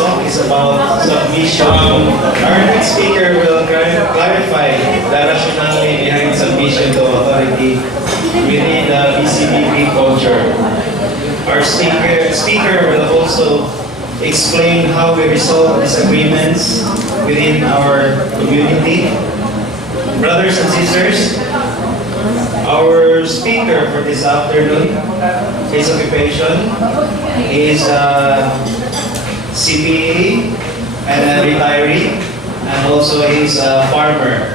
talk is about submission. Our next speaker will clarify the rationale behind submission to authority within the BCBP culture. Our speaker will also explain how we resolve disagreements within our community. Brothers and sisters, our speaker for this afternoon, his occupation is CPA and a retiree, and also he's a farmer.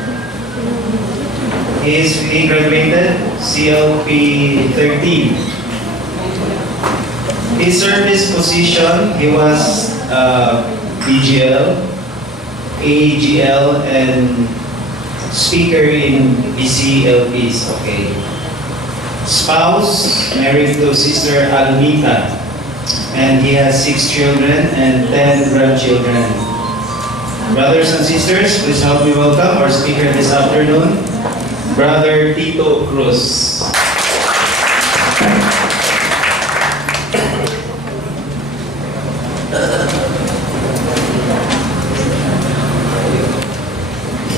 He graduated CLP20. His service position, he was BGL, AGL, and speaker in BCLPs. Okay. Spouse, married to Sister Almita, and he has 6 children and 10 grandchildren. Brothers and sisters, please help me welcome our speaker this afternoon, Brother Tito Cruz.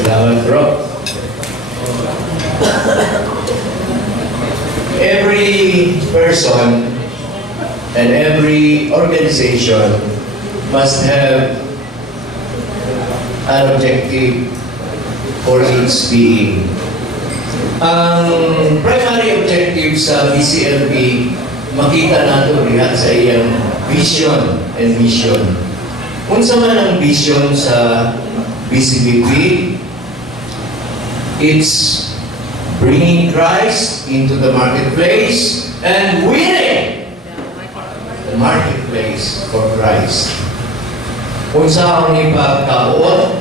Salamat, bro. Every person and every organization must have an objective for its being. Ang primary objective sa BCLP, makita nato diha sa iyang vision and mission. Unsa man ang vision sa BCBP, it's bringing Christ into the marketplace and winning the marketplace for Christ. Kung sa akong ipagkaon,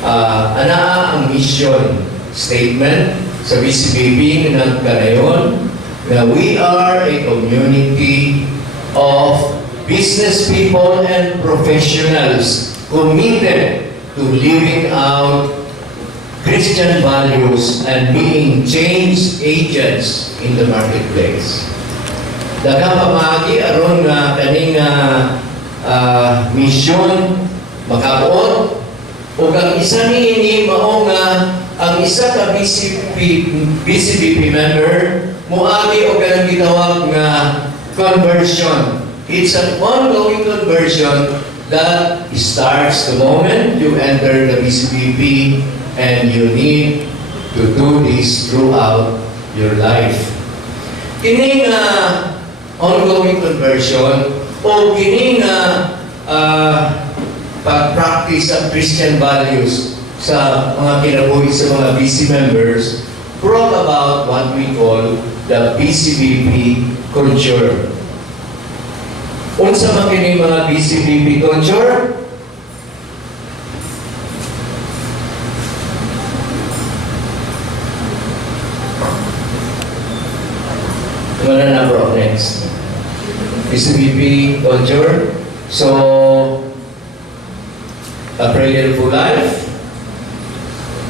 anaa ang mission statement sa BCBP na nagkanayon na we are a community of business people and professionals committed to living out Christian values and being change agents in the marketplace. Daghang pamagi aron nga kaning mission makabuot ug ang isa niini mao nga ang isa ka BCBP member moagi og kanang gitawag nga conversion. It's an ongoing conversion that starts the moment you enter the BCBP, and you need to do this throughout your life. Kining ongoing conversion o kining pag-practice of Christian values sa mga kinabuhi sa mga BC members brought about what we call the BCBP culture. Unsa man kining mga BCBP culture? Wala na bro, next. BCBP culture. So, a prayerful life,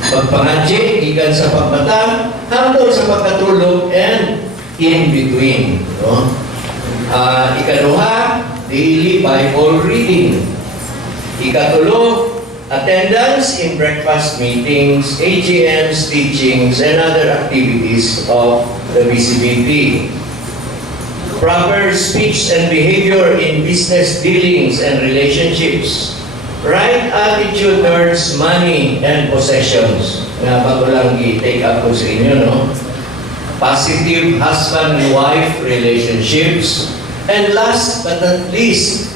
pagpangadji, ikan sa pagmata, hangtod sa pagkatulog, and in between. No? Ikaduha, daily Bible reading. Ikatulo, attendance in breakfast meetings, AGMs, teachings, and other activities of the BCBP. Proper speech and behavior in business dealings and relationships. Right attitude towards money and possessions. Nga bago lang i-take up ko sa inyo, no? Positive husband-wife relationships. And last but not least,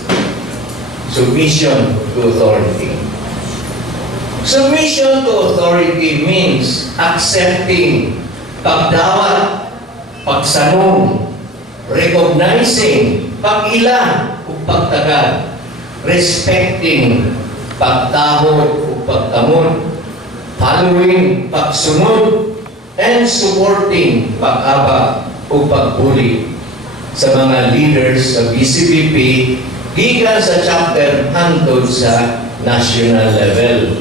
submission to authority. Submission to authority means accepting, pagdawat, pagsanong, recognizing, pag-ila o pagtagad, respecting, pagtahod o pagtamod, following, pagsunod, and supporting, pag-aba o pagbuli sa mga leaders sa BCBP gikan sa chapter hangtod sa national level.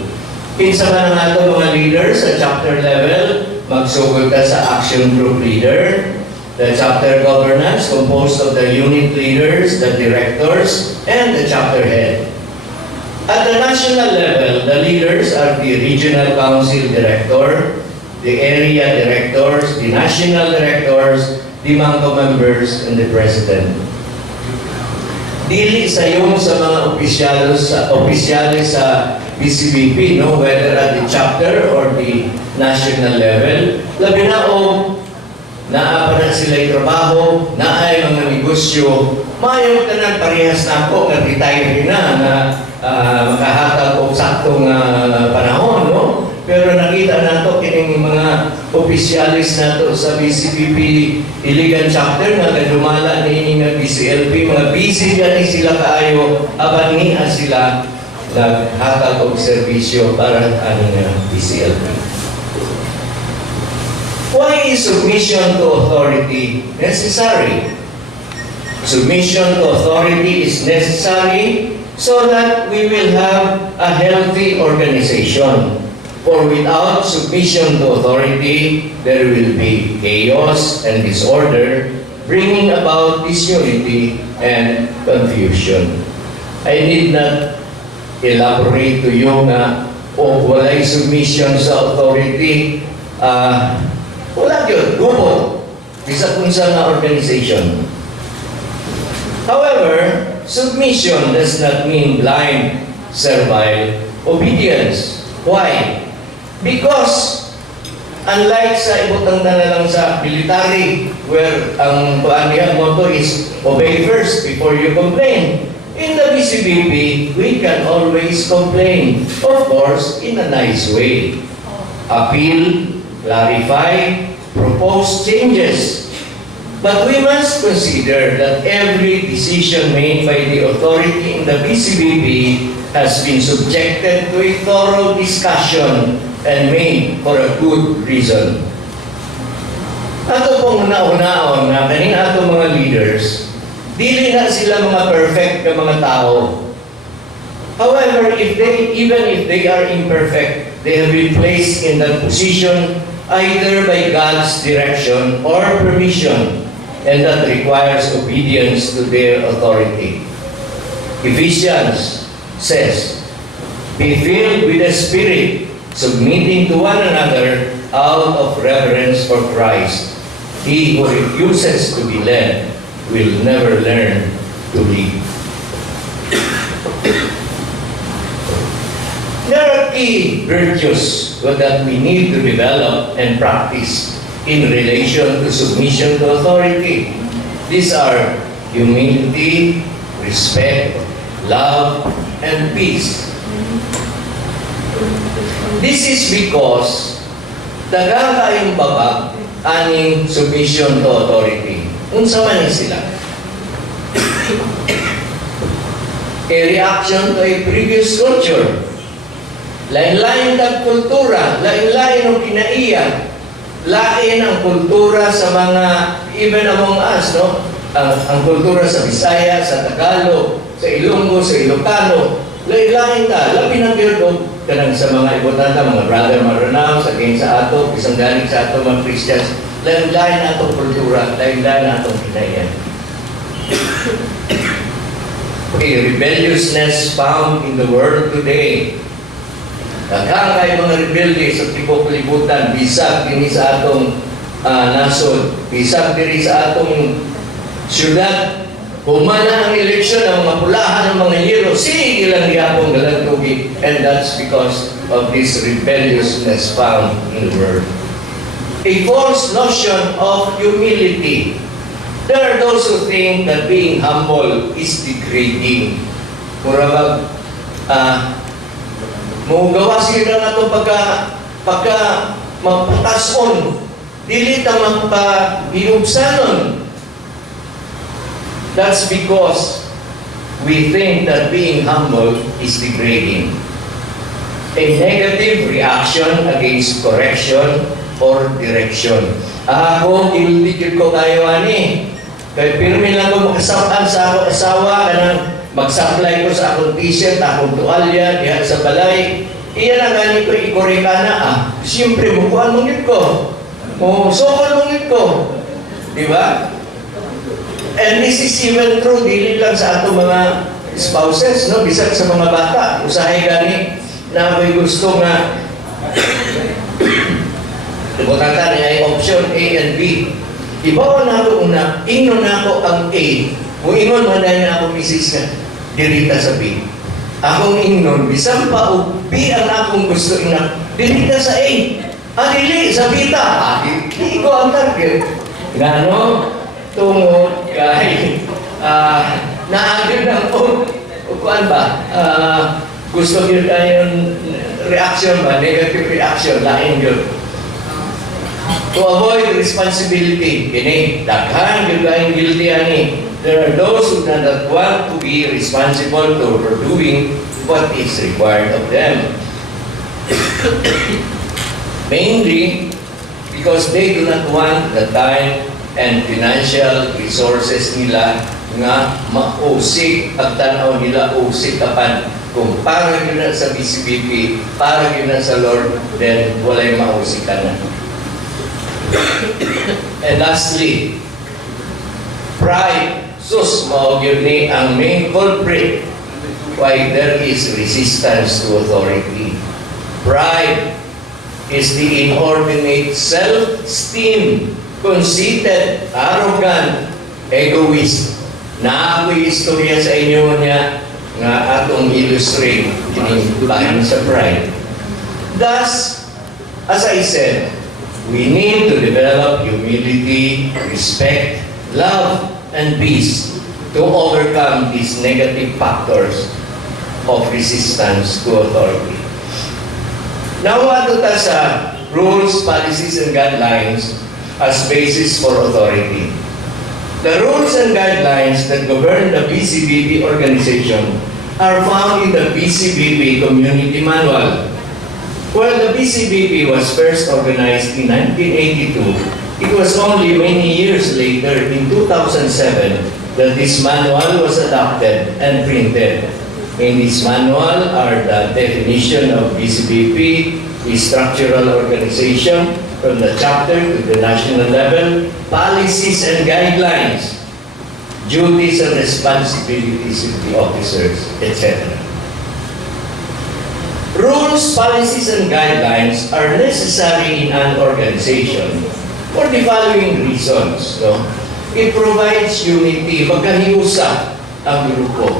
Kinsa man ang ato mga leaders sa chapter level, magsugod ka sa action group leader, the chapter governance composed of the unit leaders, the directors, and the chapter head. At the national level, the leaders are the regional council director, the area directors, the national directors, the MANCO members, and the president. Dili sa yung sa mga opisyalis sa BCBP, no? Whether at the chapter or the national level, labi na o naa pa na sila yung trabaho, naay mga negosyo, mayroon ka na parehas na ako, retire na makahatag o saktong panahon, no? Pero nakita nato kining mga opisyalis nato sa BCPP Iligan chapter nga kadumala ni nga BCLP, mga busy gani sila kaayo, aban niya sila naghatag og serbisyo para aning BCLP. Why is submission to authority necessary? Submission to authority is necessary so that we will have a healthy organization. For without submission to authority, there will be chaos and disorder, bringing about disunity and confusion. I need not elaborate to you na walay submission sa authority, wala yun, gumot, isa kung sa nga organization. However, submission does not mean blind, servile obedience. Why? Because unlike sa ibutang na lang sa military, where ang motto is obey first before you complain, in the BCBP, we can always complain. Of course, in a nice way. Appeal, clarify, propose changes. But we must consider that every decision made by the authority in the BCBP has been subjected to a thorough discussion and made for a good reason. Ato pong una-unaon na kaning ato mga leaders, dili na sila mga perfect na mga tao. However, even if they are imperfect, they have been placed in that position either by God's direction or permission, and that requires obedience to their authority. Ephesians says, "Be filled with the Spirit, submitting to one another out of reverence for Christ. He who refuses to be led will never learn to lead." There are key virtues that we need to develop and practice in relation to submission to authority. These are humility, respect, love, and peace. This is because daghang kaayong babag aning submission to authority. Unsa man ni sila? A reaction to a previous culture. Lain-lain ang kultura, lain-lain ang kinaiya, lain ang kultura sa mga, even among us, no? Ang kultura sa Bisaya, sa Tagalog, sa Ilonggo, sa Ilocano, lain-lain ta, labi ng Kirko, kanang sa mga ibutanta, mga brother Maranao, sa sa ato, isang galing sa ato mga Christians, lain-lain na itong kultura, lain-lain na itong kinaiya. A rebelliousness found in the world today. Daghang kay mga rebelde sa tibok libutan, bisag din sa atong nasod, bisag din sa atong syudad. Humana ang eleksyon ng mga pulahan ng mga hero, sige lang gihapon galang tubig, and that's because of this rebelliousness found in the world. A false notion of humility. There are those who think that being humble is degrading. Murabag, gawa sila na ito pagka magpatason, dili ta magpahilubsanon. That's because we think that being humble is degrading. A negative reaction against correction or direction. Ako, iludikil ko kayo ani. Kaya pirmi lang ko makasaptan sa ako asawa, kanang mag-supply ko sa akong t-shirt, akong tuwalya, diha sa balay. Iyan ang gani ko, ikoreka na Siyempre, mukuhan mong ko. Sokol mong ko. Di ba? And this is even true, dili lang sa ato mga spouses, no? Bisag sa mga bata, usahay gani na may gusto nga butatan ay option A and B. Ibawa na ako una, ingnon na ako ang A. Kung ingon man dahil na ako misis nga, dirita sa B. Akong ingnon, bisan pa o B ang akong gusto nga, dirita sa A. Dili, sa bita. Di ko ang target. Nga tungod kay naagin ng kuan ba? Gusto nyo tayong reaction ba? Negative reaction, lain yun. To avoid responsibility, kini, daghan yun tayong guilty ani. There are those who do not want to be responsible for doing what is required of them. Mainly because they do not want the time and financial resources nila nga mausik at tanaw nila usik kapan kung para yun na sa BCBP, para yun na sa Lord, then walay mausikan na. And lastly, pride. Sus, maugyon ni ang main culprit why there is resistance to authority. Pride is the inordinate self-esteem, conceited, arrogant, egoist. Na ako'y istorya sa inyo niya nga atong illustrate bahin sa pride. Thus, as I said, we need to develop humility, respect, love, and peace to overcome these negative factors of resistance to authority. Now, ato ta sa rules, policies, and guidelines as basis for authority. The rules and guidelines that govern the BCBP organization are found in the BCBP Community Manual. While the BCBP was first organized in 1982, it was only many years later, in 2007, that this manual was adopted and printed. In this manual are the definition of BCBP, the structural organization from the chapter to the national level, policies and guidelines, duties and responsibilities of the officers, etc. Rules, policies, and guidelines are necessary in an organization for the following reasons. It provides unity, magkahiusa ang grupo.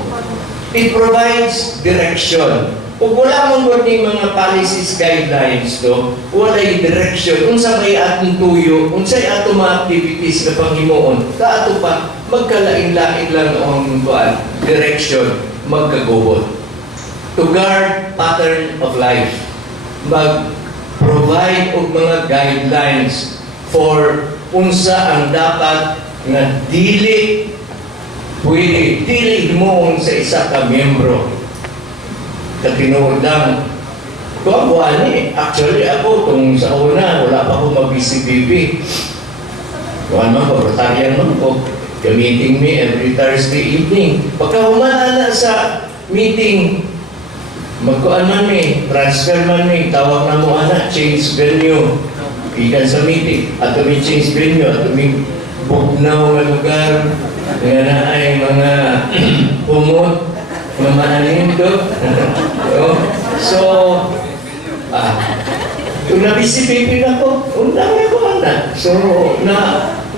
It provides direction. Kung wala mong gawin mga policies, guidelines, walay direction. Kung sabay atong tuyo, kung sa'y atong mga activities na panghimuon, sa ato pa, magkalain-lain lang ang direction, magkagubot. To guard pattern of life, mag-provide og mga guidelines for unsa ang dapat nga dili himuon sa isa ka miyembro. Katinuod lang. Kung actually ako, kung sa una, wala pa ako mag-BCBP. Kung man, pabrotarian man ko. Meeting me every Thursday evening. Pagka humana sa meeting, magkuan man transfer man tawag na mo change venue. Ikan sa meeting, at may change venue, at may bugnaw na lugar, nga na ay mga pumot, mamaanin do. So, kung na-BCBP na ko, undang na ko na. So,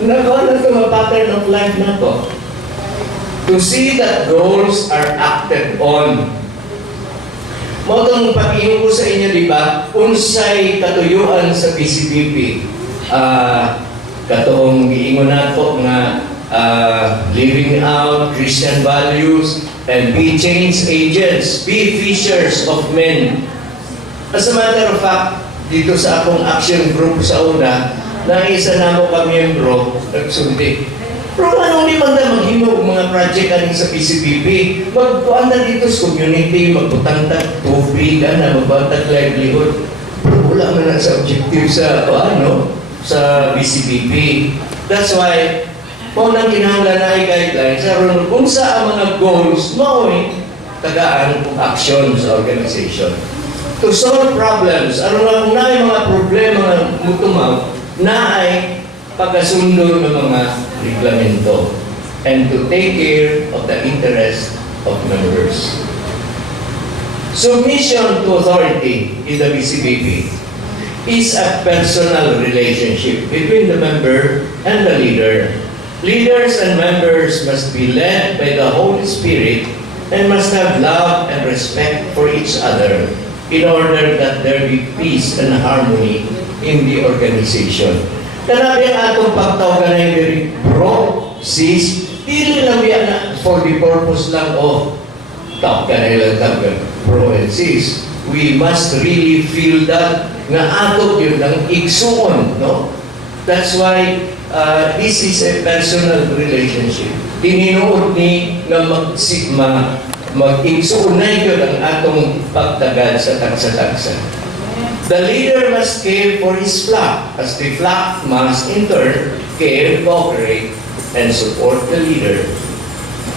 nagawa na ito pattern of life na ko. To see that goals are acted on. Motong pag-iyon ko sa inyo, di ba, unsay katuyuan sa BCBP. Katoong giingon nato nga living out Christian values and be change agents, be fishers of men. As a matter of fact, dito sa akong action group sa una, na isa na mo ka-miyembro, nagsulti. Pero anong di man na maghinog mga project aning sa PCBP? Magkuhan na dito sa community, magbutantag tubig, magbantag livelihood. Pero wala na sa objective sa, sa BCBP. That's why, kung nang kinahanglan na ay guidelines, kung sa mga goals, mao'y tagaan kung action sa organization. To solve problems, kung na ay mga problema na mutumaw, na ay pagkasundo ng mga reglamento and to take care of the interest of members. Submission to authority in the BCBP is a personal relationship between the member and the leader. Leaders and members must be led by the Holy Spirit and must have love and respect for each other in order that there be peace and harmony in the organization. Kanabi ang atong pagtawagan ay very bro, sis, dili lang yan na for the purpose lang of tawagan ay lang tawagan, bro and sis. We must really feel that nga ato yun ang igsuon, no? That's why this is a personal relationship. Tininuod ni nga mag-igsuon na yun ang atong pagtagad sa tagsa-tagsa. The leader must care for his flock, as the flock must in turn care, cooperate, and support the leader.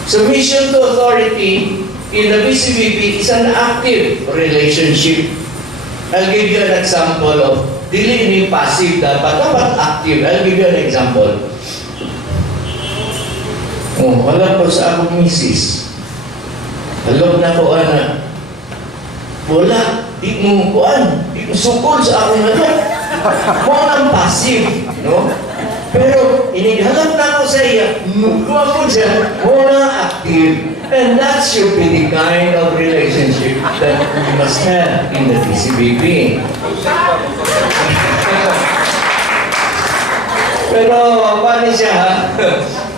Submission to authority in the BCBP is an active relationship. I'll give you an example of dili ni passive dapat active. I'll give you an example. Wala po sa akong misis. Alam na ko ana. Wala, di mo kuan, di mo sukol sa akong anak. Mo passive, no? Pero inihalap na ako sa iya, mukha ko siya, wala active. And that should be the kind of relationship that we must have in the BCBP. Pero paano siya ha?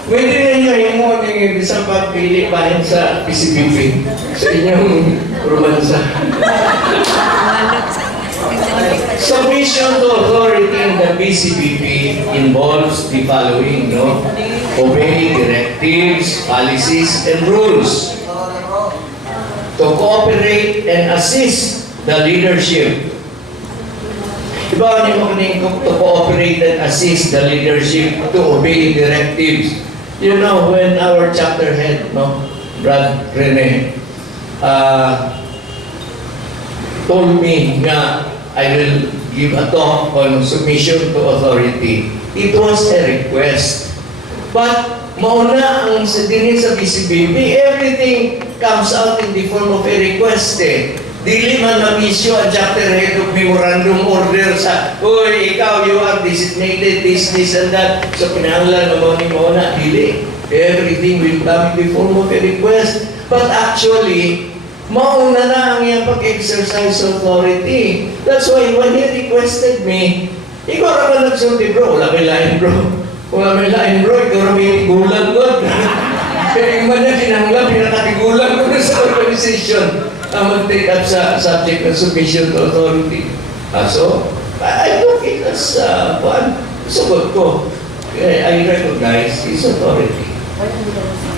Pwede ninyo yung isang pagpili pa rin sa BCBP sa inyong romansa. Submission to authority in the BCBP involves the following, no? Obey directives, policies, and rules. To cooperate and assist the leadership. Diba mo to cooperate and assist the leadership to obey directives? You know, when our chapter head, no, Brad Rene, told me nga I will give a talk on submission to authority. It was a request. But mauna ang sa BCBP, everything comes out in the form of a request eh. Dili man mag-issue ang chapter head of memorandum order sa, "Uy, ikaw, you are designated this, and that." So pinahanglan na mauna, dili. Everything will come in the form of a request. But actually, mauna na ang iyang pag-exercise authority. That's why when he requested me, ikaw ra ba nagsulti, bro? Wala may lain, bro. Wala may lain, bro. Ikaw ra may gulang ko. Kaya man niya kinahanglan, pinakatigulang ko na sa organization ang mag-take up sa subject ng submission to authority. So, I took it as sugot ko. I recognize his authority.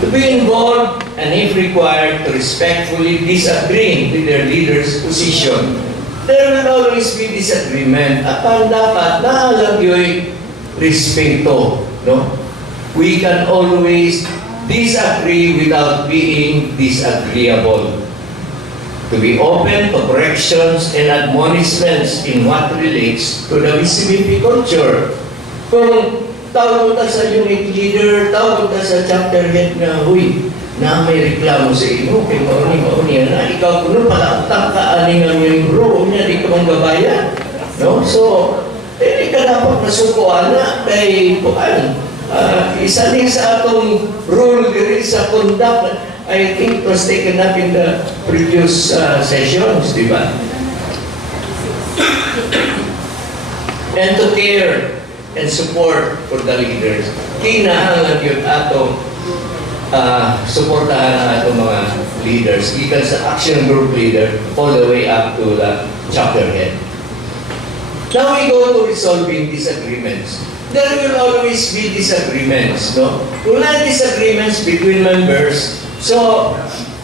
To be involved and if required to respectfully disagree with their leader's position. There will always be disagreement at ang dapat naalam yo'y respeto. No? We can always disagree without being disagreeable. To be open to corrections and admonishments in what relates to the BCBP culture. Kung tawag ta sa unit leader, tawag ta sa chapter head na, "Huy, na may reklamo sa ino, kay mauni na, ikaw kuno pala utang ka, aning ang yung bro, niya, di ka mong gabayan." No? So, hindi ka dapat masukuan na kay Puan. Isa din sa atong rule diri sa conduct, I think it was taken up in the previous sessions, di ba? And to care and support for the leaders. Kinahanglan yun atong suportahan ang atong mga leaders, gikan sa action group leader all the way up to the chapter head. Now we go to resolving disagreements. There will always be disagreements, no? Wala disagreements between members, so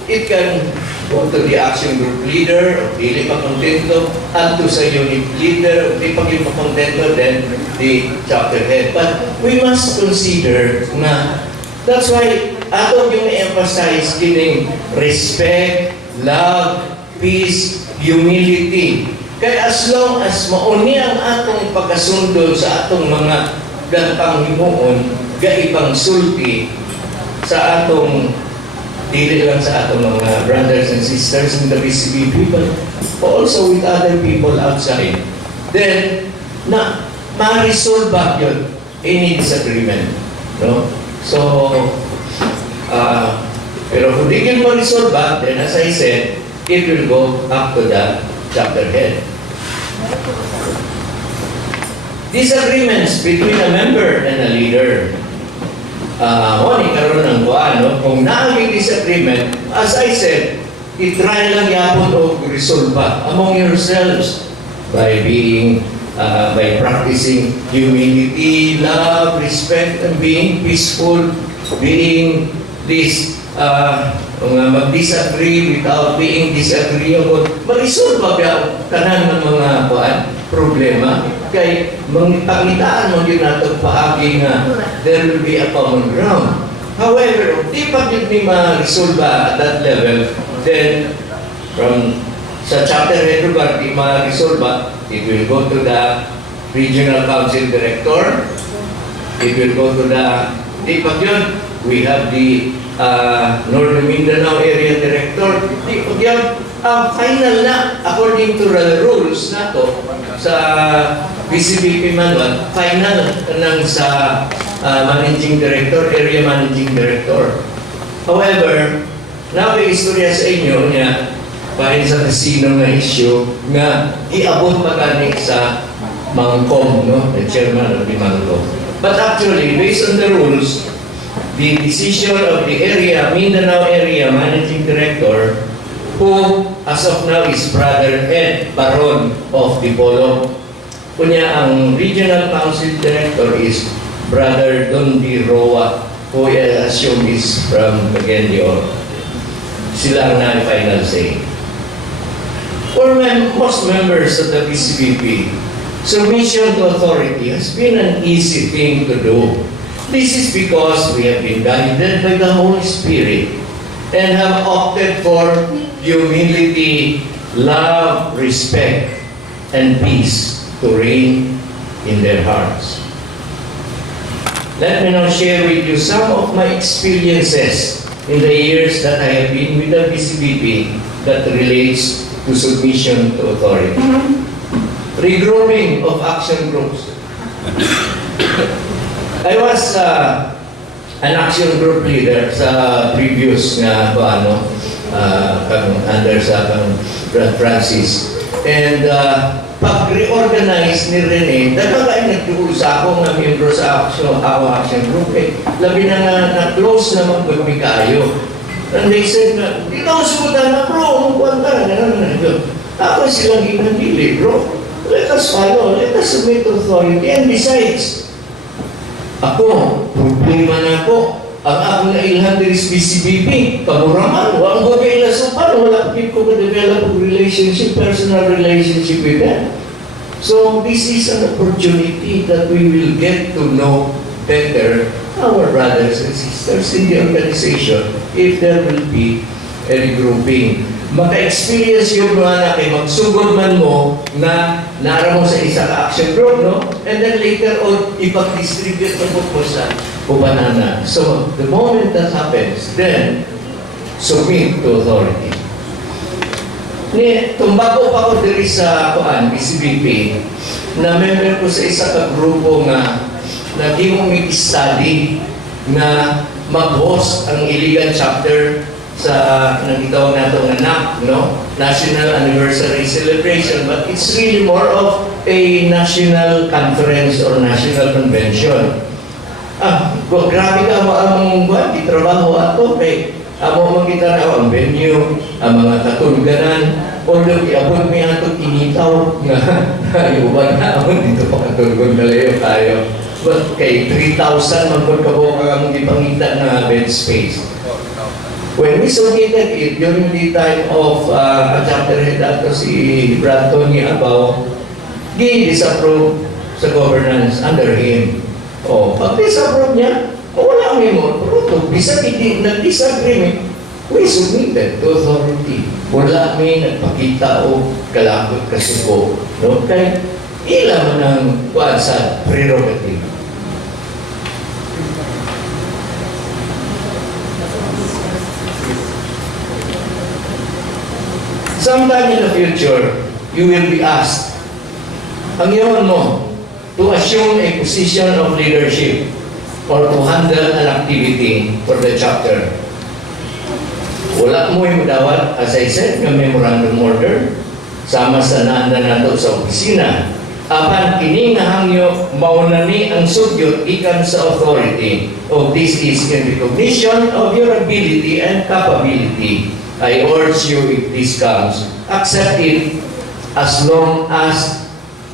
it can go to the action group leader, o dili pa kontento, and to sa unit leader, o di pa kontento, then the chapter head. But we must consider na, that's why ato yung emphasize kining respect, love, peace, humility. Kaya as long as mauni ang atong pagkasundo sa atong mga gantang himuon, gaibang sulti sa atong dili lang sa atong mga brothers and sisters in the BCBP, but also with other people outside. Then, ma-resolve back yun, any disagreement. No? So, pero kung di yun ma-resolve back, then as I said, it will go up to the chapter head. Disagreements between a member and a leader. Karoon ng kuan, no? Kung naaging disagreement, as I said, i-try lang yapon o resolve among yourselves by practicing humility, love, respect, and being peaceful, being mag-disagree without being disagreeable. Mag-resolve tanan ng mga problema. Kay pangitaan mo yun natin paagi nga there will be a common ground. However, di pa yun ni ma-resolve at that level, then from sa chapter head lugar, di ma-resolve, it will go to the regional council director, it will go to the, di pa yun, we have the Northern Mindanao area director, di pa yun, final na, according to the rules na to, sa BCBP manual, final ng sa managing director, area managing director. However, istorya sa inyo niya, pahin sa casino nga issue, nga iabot magani sa Mangkom, no? The chairman of the Mangkom. But actually, based on the rules, the decision of the area, Mindanao area managing director, who as of now is Brother Ed Baron of Dipolo. Kunya ang regional council director is Brother Don D. Roa, who I assume is from Baguio. Sila ang final say. For most members of the BCBP, submission to authority has been an easy thing to do. This is because we have been guided by the Holy Spirit and have opted for humility, love, respect, and peace to reign in their hearts. Let me now share with you some of my experiences in the years that I have been with the BCBP that relates to submission to authority. Regrouping of action groups. I was an action group leader sa previous nga under sa Francis. And pag reorganize ni Rene, dalaga nagtuol sa ako nga miyembro sa action group. Labi na na-close naman kung may kayo. And they said na, di ka masukutan na bro, magkwanta na. Ako silang ginagili, bro. Let us follow, let us submit to authority. And besides, ako, problema na ako. Ang akong nailhan din is BCBP, kamuraman, walang ko kaila supan, wala ko develop relationship, personal relationship with them. So this is an opportunity that we will get to know better our brothers and sisters in the organization if there will be a regrouping. Maka-experience yung mga natin, magsugod man mo na nara mo sa isang action group, no? And then later on, ipag-distribute mo sa ubanana. So, the moment that happens, then, submit to authority. Tumbago pa ko diri sa BCBP, na member ko sa isa ka grupo nga naging mag-study na mag-host ang illegal chapter sa nagitawag nato nga NAC, no? National Anniversary Celebration, but it's really more of a national conference or national convention. Grabe ka mo ang trabaho ato kay amo makita na ang venue, ang mga katulganan, although iabot mi ato kinitaw nga iuban na ako dito pa katulgon galayo tayo. But kay 3,000 man ka ang ipangita na bed space. When we submitted it during the time of chapter head ato si Brad Tony Abaw, di-disapprove sa governance under him. Pag disapprove niya, wala kami mo. Pero bisag hindi nag-disagree, we submitted to authority. Wala kami nagpakita o kalakot kasuko. No? Kaya ilan man ang sa prerogative. Sometime in the future, you will be asked, ang iyon mo, to assume a position of leadership or to handle an activity for the chapter. Wala mo yung dawat, as I said, ng memorandum order, sama sa nanda nato sa opisina. Apan kini nga hangyo mauna ni ang sugyot ikan sa authority of this is in recognition of your ability and capability. I urge you, if this comes, accept it as long as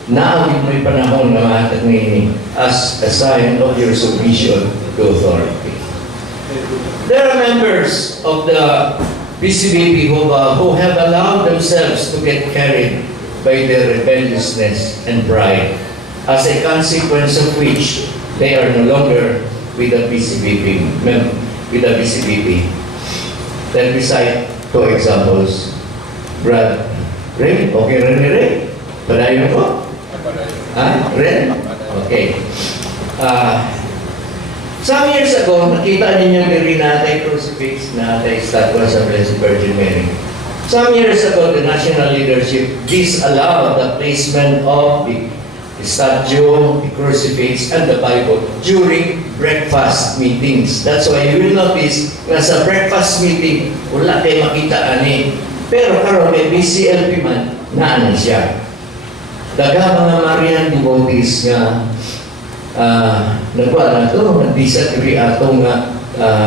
naawit mo'y panahon na mahatag ngayon as a sign of your submission to authority. There are members of the BCBP who have allowed themselves to get carried by their rebelliousness and pride, as a consequence of which they are no longer with the BCBP. Let me cite two examples. Brad, Ray, okay, Ray? Padayon ko? Ray? Okay. Some years ago, nakita ninyo diri natay crucifix, natay statue sa Blessed Virgin Mary. Some years ago, the national leadership disallowed the placement of the statue, the crucifix, and the Bible during breakfast meetings. That's why you will notice na sa breakfast meeting, wala kayo makita ani. Pero karon may BCLP man, naanan siya. Daga mga Marian devotees nga nagwa na ito, nag-disagree atong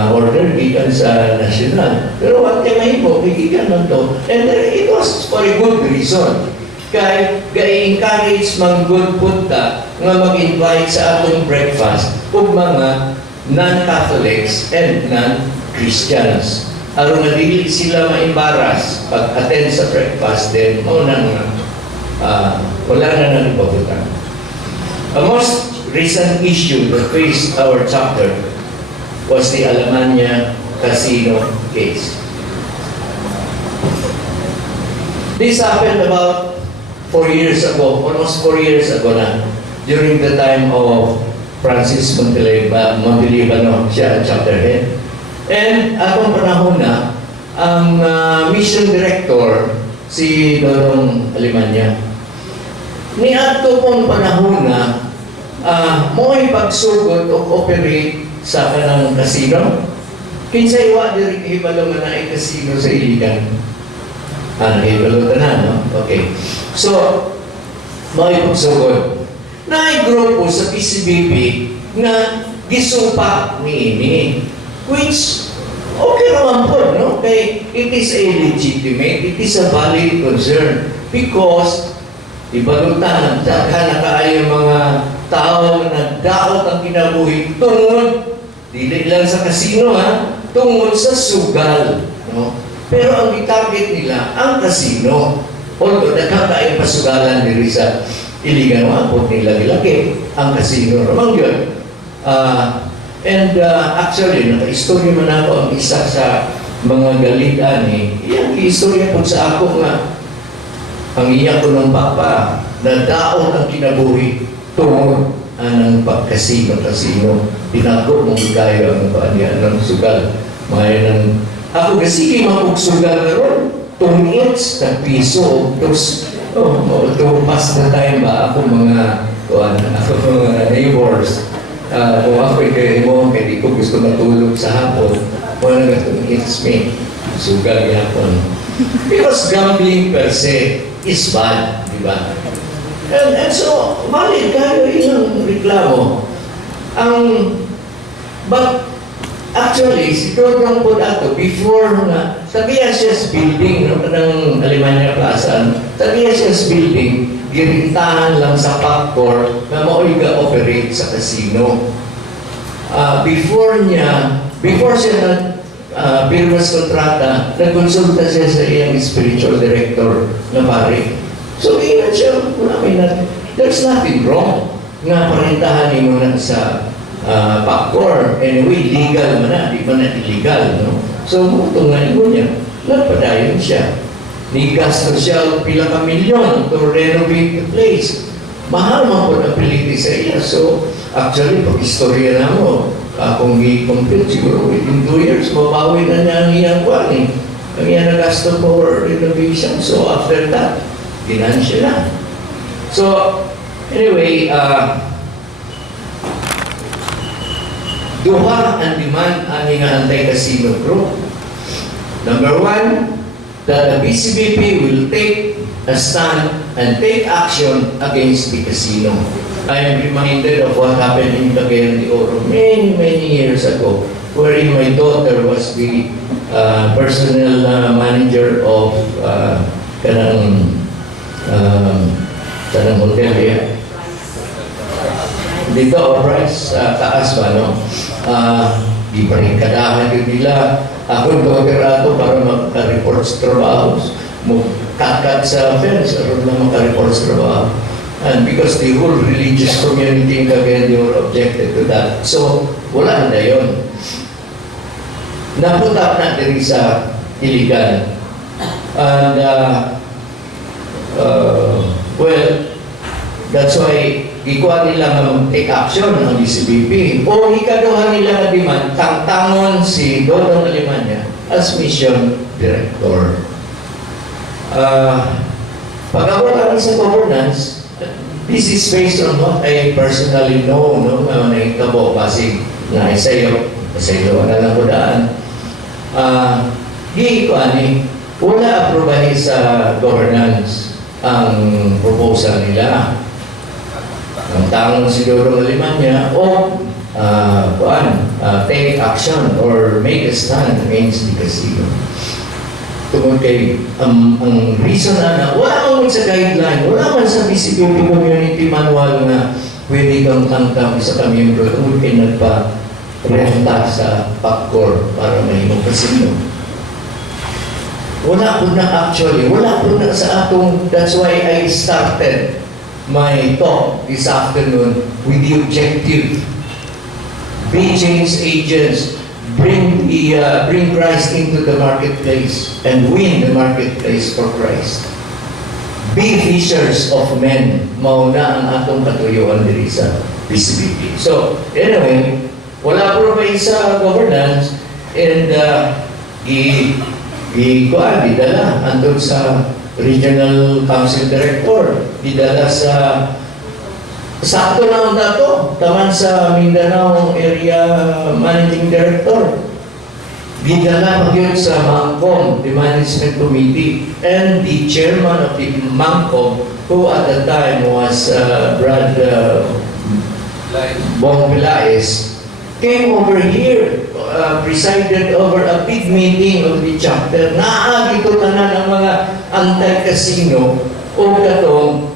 order gikan sa national. Pero what kay mahimo, gikan man to. And it was for a good reason. Kaya ga-encourage mang good punta nga mag-invite sa atong breakfast ug mga non-Catholics and non-Christians. Aron nga dili sila ma-embarrass pag-attend sa breakfast, then mauna nga wala na nang ipabutan. A most recent issue that faced our chapter was the Alemania casino case. This happened about 4 years ago, almost 4 years ago na, during the time of Francis Montelibano, siya ang chapter head. And atong panahon na, ang mission director, si Dorong Alemania, niadto pong panahon na mo'y pagsugod o operate sa kanang casino. Kinsay wa diri hibalo nga naay casino sa Iligan. Hibalo tanan, no? Okay. So, mo'y pagsugod. Naay grupo sa PCBP na gisumpa niini, which okay naman po, no? Kay it is a legitimate, it is a valid concern because ibalutan na kaayo mga tao na nagdaot ang kinabuhi tungod dili lang sa casino, tungod sa sugal, no? Pero ang itarget nila ang casino. Although nagkakain pasugalan diri sa Iligan, apot nila gilaki ang casino ramang yun. Actually, naka-istorya man ako ang isa sa mga galitan iyang istorya po sa ako nga ang iya ko ng papa na daon ang kinabuhi tungod ang pagkasino. Pinago mong kayo ang paanihan ng sugal. Ako kasi mapugsugal na ron. 2 inch na piso. Tumas na tayo ba? Ako mga neighbors. Kung ako ikay mo, kaya di ko gusto matulog sa hapon. Wala nga 2 inch me. Sugal yapon. Because gambling per se is bad, di ba? And so, valid kayo yung reklamo. But actually, si Program po dato, before na, sa BSS building, no, ng Alemania Plaza, sa BSS building, girintahan lang sa Pacor na mauliga operate sa casino. Before siya pirmas kontrata, nagkonsulta siya sa iyang spiritual director na pare. So, ingat siya, there's nothing wrong nga parintahan mo na sa Pacor. Anyway, legal man na, di man na illegal, no? So, mutong nga niya, nagpadayon siya. Nigasto siya pila ka milyon to renovate the place. Mahal man po na piliti sa iya. So, actually, pag-istorya na mo, kung i-compute siguro within 2 years, mabawi na niya ang iyang kwan. Ang yan nagasto for renovation. So after that, ginansya na. So, anyway, duha ang demand ani nga anti-casino group. Number one, that the BCBP will take a stand and take action against the casino. I am reminded of what happened in Cagayan de Oro many years ago, wherein my daughter was the personnel manager of kanang hotel here. Dito, price, taas ba, no? Ibarikadahan yun nila. Ako daughter ato para maka-report sa trabaho. Kakat sa fence, aron na maka-report sa trabaho. And because the whole religious community in Cagayan de Oro objected to that. So, wala na yun. Naputap na din sa illegal. And, well, that's why ikuha nila nga mag-take action ng BCBP. O ikaduha nila na demand, tangtangon si Dodong Alimanya as mission director. Pag-awala sa governance, this is based on what I personally know, no? Naitabo, Pasig, na isayo na lang ko daan. Wala aprobahin sa governance ang proposal nila. Ang tangon si Dodong Alimanya o take action or make a stand against the casino. Tungkol kay ang reason na wala man sa guideline, wala man sa BCLP community manual na pwede kang tangkang sa kamiyembro tungkol kay nagpa-renta sa PACCOR para mahimong casino. Wala po na actually, wala po na sa atong, that's why I started my talk this afternoon with the objective. Be change agents, bring Christ into the marketplace and win the marketplace for Christ. Be fishers of men, mauna ang atong katuyuan diri sa BCBP. So, anyway, wala po ba sa governance and idala andun sa Regional Council Director, idala sa sakto naman dato, taman sa Mindanao Area Managing Director, idala magyod sa MANCOM, the Management Committee, and the Chairman of the MANCOM, who at the time was Brad Bong Vilaes, came over here, presided over a big meeting of the chapter. Naagito tanan ang mga anti-casino o katong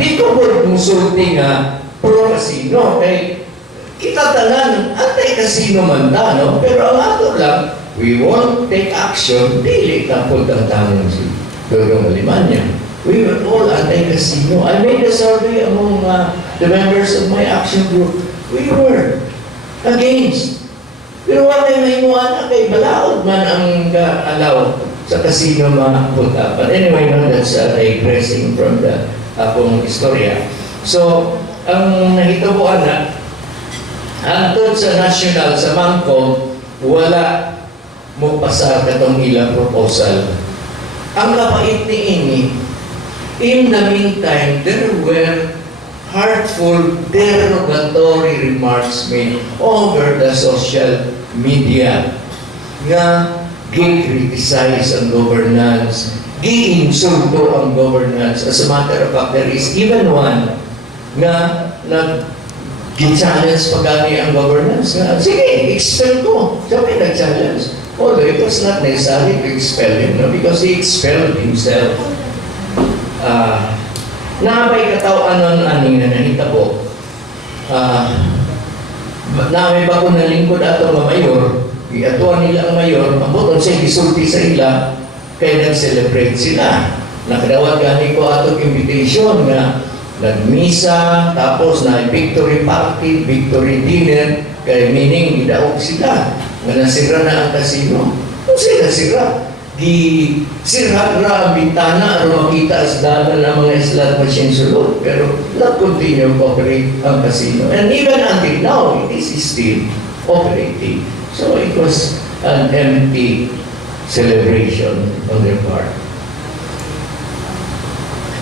di ko po musulti nga pro-casino. Kay kita tanan anti-casino man ta, no? Pero ang ato lang, we won't take action, dili tapos ang tanong si Dodong Alimanya. We were all anti-casino. I made a survey among the members of my action group. We were against. Pero wala may imuan kay balaod man ang alaw sa casino mapunta. But anyway, no, that's digressing from the akong istorya. So, ang nahitabuan na, antod sa national, sa MANCOM, wala mo pasar katong ilang proposal. Ang kapait ni ini, in the meantime, there were heartful derogatory remarks made over the social media nga gi-criticize ang governance, gi-insulto ang governance. As a matter of fact, there is even one nga nag-challenge pagani ang governance nga, sige, expel ko. Sabi nag-challenge. Although it was not necessary to expel him, no? Because he expelled himself. Naabay katawan ng aning na nahitabo. Naabay ba ko na lingkod ato nga mayor, iatuan nila ang mayor, mabuton siya gisulti sa ila, kaya nag-celebrate sila. Nakadawat gani ko atong invitation nga nagmisa, tapos na victory party, victory dinner, kaya meaning idaog sila, nga nasira na ang casino. Kung sila sira, sirhat ra ang bintana aron makita as dalan ang mga slot machine sulod, pero not continue to operate ang casino. And even until now, it is still operating. So it was an empty celebration on their part.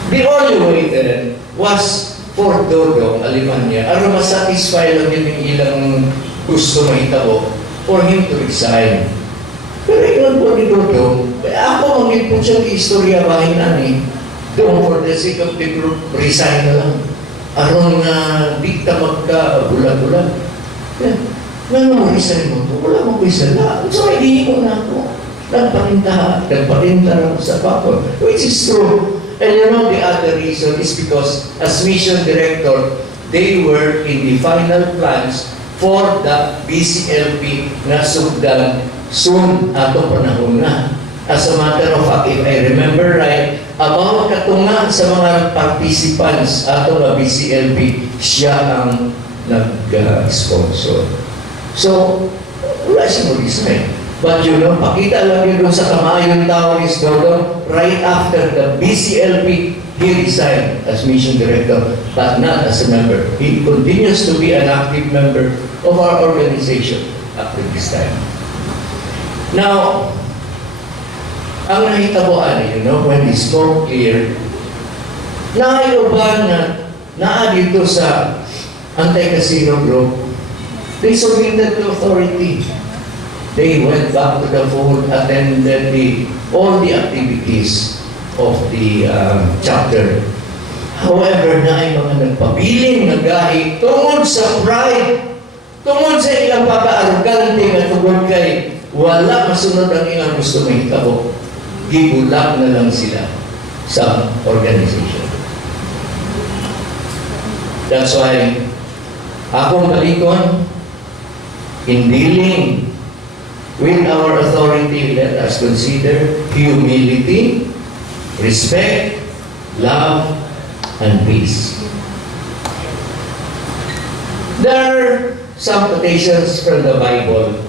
The only way then was for Dodong, Alemania, aron masatisfy lang yun yung ilang gusto mahitabo for him to resign. Pero ilan po ni Dodong, ako mangit po siyang istorya bahay namin. Doon for the sake of the group, resign na lang. Aron na di ka magka-bulag-bulag. Ano resign mo? Wala mo ko isa na. So, hindi ko na ako. Nagpatinta lang sa papel. Which is true. And you know, the other reason is because as mission director, they were in the final plans for the BCLP na sugdan soon ato panahon na. As a matter of fact, if I remember right, about katunga sa mga participants ato na BCLP, siya ang nag-sponsor. So, wala siya mag-resign. But you know, pakita lang yun sa kamayong tao ni Dodong, right after the BCLP, he resigned as mission director, but not as a member. He continues to be an active member of our organization after this time. Now, ang nahitabuan, you know, when the smoke cleared, naiuban na naa dito sa anti-casino group, they submitted to authority. They went back to the fold, attended all the activities of the chapter. However, na ay mga nagpabiling, nag-ahi, tungod sa pride, tungod sa ilang pagka-arrogante na tungod kay wala masunod ang ilang gusto mahitabo, gibulak na lang sila sa organization. That's why, akong balikon, in dealing with our authority, let us consider humility, respect, love, and peace. There are some quotations from the Bible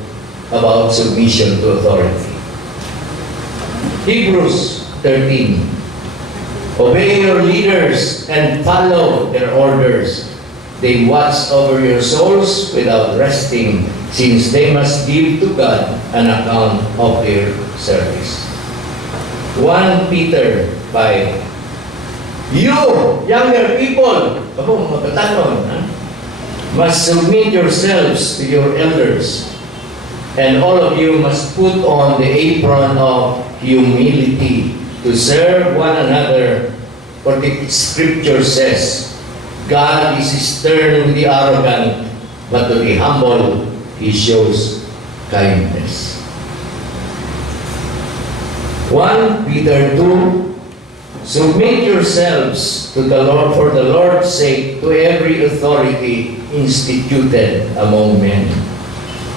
about submission to authority. Hebrews 13. Obey your leaders and follow their orders. They watch over your souls without resting, since they must give to God an account of their service. 1 Peter 5. You, younger people, must submit yourselves to your elders, and all of you must put on the apron of humility to serve one another, for the scripture says, God is stern with the arrogant, but to the humble, He shows kindness. 1 Peter 2, submit yourselves to the Lord for the Lord's sake to every authority instituted among men.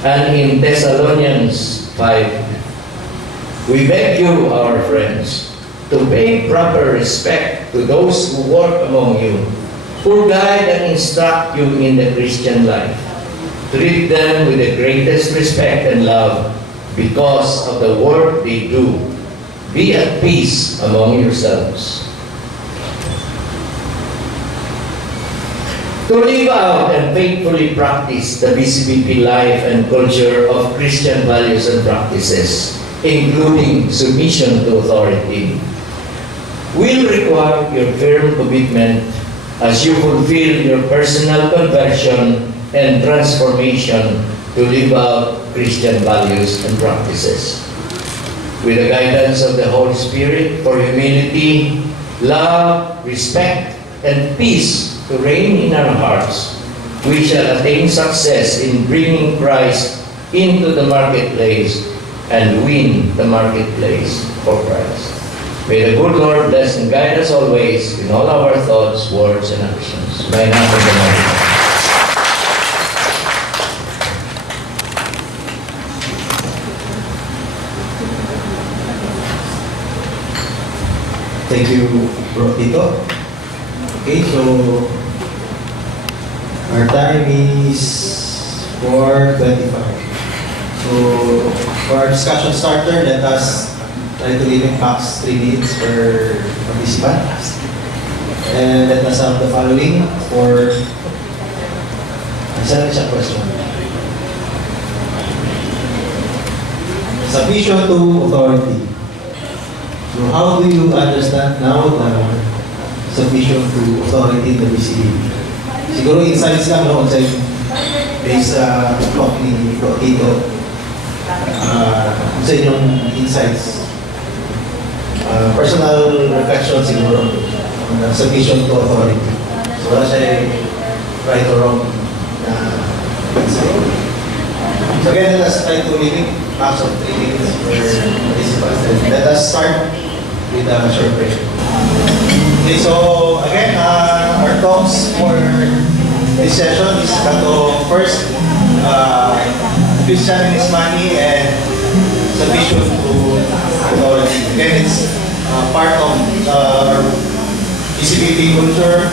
And in Thessalonians 5, we beg you, our friends, to pay proper respect to those who work among you, who guide and instruct you in the Christian life. Treat them with the greatest respect and love because of the work they do. Be at peace among yourselves. To live out and faithfully practice the BCBP life and culture of Christian values and practices, including submission to authority, will require your firm commitment as you fulfill your personal conversion and transformation to live out Christian values and practices. With the guidance of the Holy Spirit for humility, love, respect, and peace to reign in our hearts, we shall attain success in bringing Christ into the marketplace and win the marketplace for Christ. May the good Lord bless and guide us always in all our thoughts, words, and actions. May natin gano'n. Thank you, Bro Tito. Okay, so our time is 4:25. So for our discussion starter, let us try to limit max 3 minutes per participant. And let us have the following for isa question. Submission to authority. So how do you understand now the submission to authority in the BCLP? Siguro insights lang, no? Based sa talk ni Tito. Sa inyong insights. Personal reflection siguro on the submission to authority. So wala siya right or wrong na insight. So again, let us try to limit max of 3 minutes per participant. Let us start with a short break. Okay, so again, our talks for this session is first, Christian is money and submission to authority. Again, it's part of our BCBP culture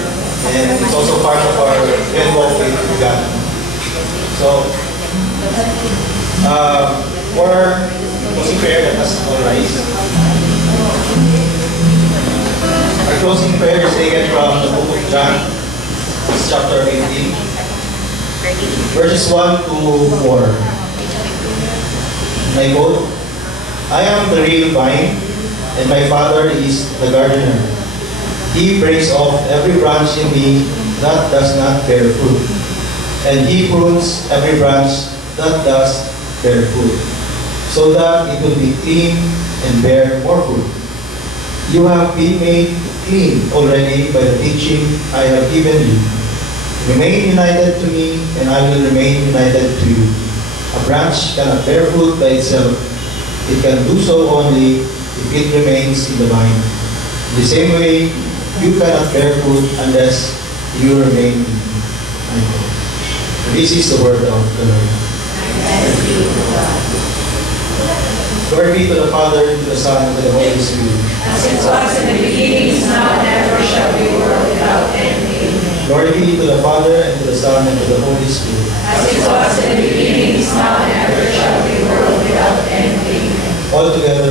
and it's also part of our involved with God. So, for closing prayer, let us all rise. Our closing prayer is taken from the book of John, chapter 18, verses 1 to 4. I quote, I am the real vine, and my Father is the gardener. He breaks off every branch in me that does not bear fruit, and He prunes every branch that does bear fruit, so that it will be clean and bear more fruit. You have been made clean already by the teaching I have given you. Remain united to me, and I will remain united to you. A branch cannot bear fruit by itself. It can do so only if it remains in the vine. In the same way, you cannot bear fruit unless you remain in me. This is the word of the Lord. Glory be to the Father, to the Son, and to the Holy Spirit. As it was in the beginning, is now, and ever shall be, world without end. Amen. Glory be to the Father, and to the Son, and to the Holy Spirit. As it was in the beginning, is now, and ever shall be, world without end. Amen. All together